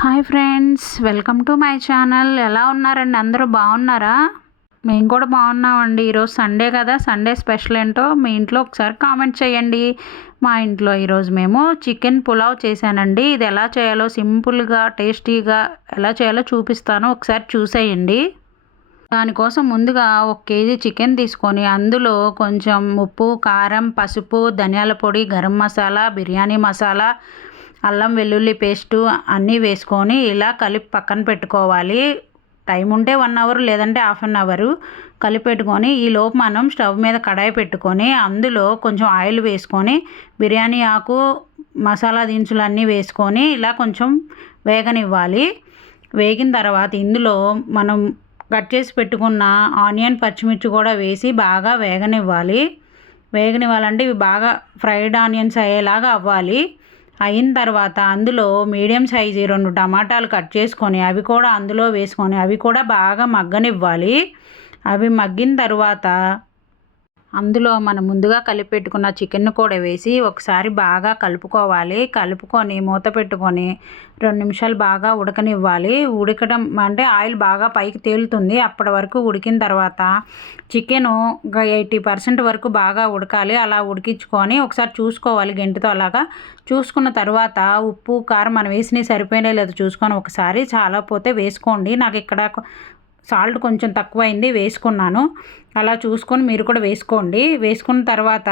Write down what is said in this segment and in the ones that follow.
Hi friends, welcome to my channel. ఎలా ఉన్నారండి? అందరూ బాగున్నారా? మేము కూడా బాగున్నామండి. ఈరోజు సండే కదా, సండే స్పెషల్ ఏంటో మీ ఇంట్లో ఒకసారి కామెంట్ చేయండి. మా ఇంట్లో ఈరోజు మేము చికెన్ పులావ్ చేశానండి. ఇది ఎలా చేయాలో సింపుల్గా టేస్టీగా ఎలా చేయాలో చూపిస్తాను, ఒకసారి చూసేయండి. దానికోసం ముందుగా 1 కేజీ చికెన్ తీసుకొని అందులో కొంచెం ఉప్పు, కారం, పసుపు, ధనియాల పొడి, గరం మసాలా, బిర్యానీ మసాలా, అల్లం వెల్లుల్లి పేస్టు అన్నీ వేసుకొని ఇలా కలిపి పక్కన పెట్టుకోవాలి. టైం ఉంటే 1 అవర్ లేదంటే హాఫ్ అన్ అవరు కలిపి పెట్టుకొని ఈలోపు మనం స్టవ్ మీద కడాయి పెట్టుకొని అందులో కొంచెం ఆయిల్ వేసుకొని బిర్యానీ ఆకు, మసాలా దినుసులు అన్నీ వేసుకొని ఇలా కొంచెం వేగనివ్వాలి. వేగిన తర్వాత ఇందులో మనం కట్ చేసి పెట్టుకున్న ఆనియన్, పచ్చిమిర్చి కూడా వేసి బాగా వేగనివ్వాలంటే ఇవి బాగా ఫ్రైడ్ ఆనియన్స్ అయ్యేలాగా అవ్వాలి. అయిన తర్వాత అందులో మీడియం సైజు 2 టమాటాలు కట్ చేసుకొని అవి కూడా అందులో వేసుకొని అవి కూడా బాగా మగ్గనివ్వాలి. అవి మగ్గిన తర్వాత అందులో మనం ముందుగా కలిపి పెట్టుకున్న చికెన్ కూడా వేసి ఒకసారి బాగా కలుపుకొని మూత పెట్టుకొని 2 నిమిషాలు బాగా ఉడకనివ్వాలి. ఉడకడం అంటే ఆయిల్ బాగా పైకి తేలుతుంది. అప్పటి వరకు ఉడికిన తర్వాత చికెను 80% వరకు బాగా ఉడకాలి. అలా ఉడికించుకొని ఒకసారి చూసుకోవాలి గెంటితో. అలాగా చూసుకున్న తర్వాత ఉప్పు, కారం మనం వేసినవి సరిపోయినాయి లేదో చూసుకొని ఒకసారి చాలకపోతే వేసుకోండి. నాకు ఇక్కడ సాల్ట్ కొంచెం తక్కువైంది, వేసుకున్నాను. అలా చూసుకొని మీరు కూడా వేసుకోండి. వేసుకున్న తర్వాత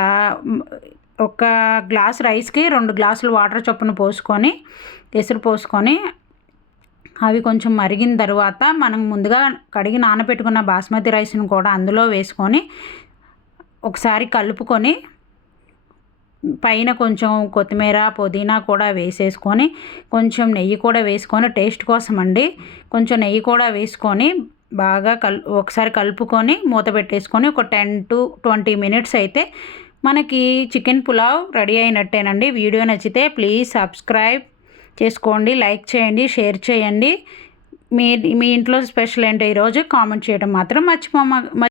1 గ్లాస్ రైస్కి 2 గ్లాసులు వాటర్ చొప్పున పోసుకొని అవి కొంచెం మరిగిన తర్వాత మనం ముందుగా కడిగి నానబెట్టుకున్న బాస్మతి రైస్ని కూడా అందులో వేసుకొని ఒకసారి కలుపుకొని పైన కొంచెం కొత్తిమీర, పుదీనా కూడా వేసేసుకొని కొంచెం నెయ్యి కూడా వేసుకొని టేస్ట్ కోసం అండి కొంచెం నెయ్యి కూడా వేసుకొని బాగా ఒకసారి కలుపుకొని మూత పెట్టేసుకొని ఒక 10 to 20 మినిట్స్ అయితే మనకి చికెన్ పులావ్ రెడీ అయినట్టేనండి. వీడియో నచ్చితే ప్లీజ్ సబ్స్క్రైబ్ చేసుకోండి, లైక్ చేయండి, షేర్ చేయండి. మీ ఇంట్లో స్పెషల్ ఏంటో ఈరోజు కామెంట్ చేయడం మాత్రం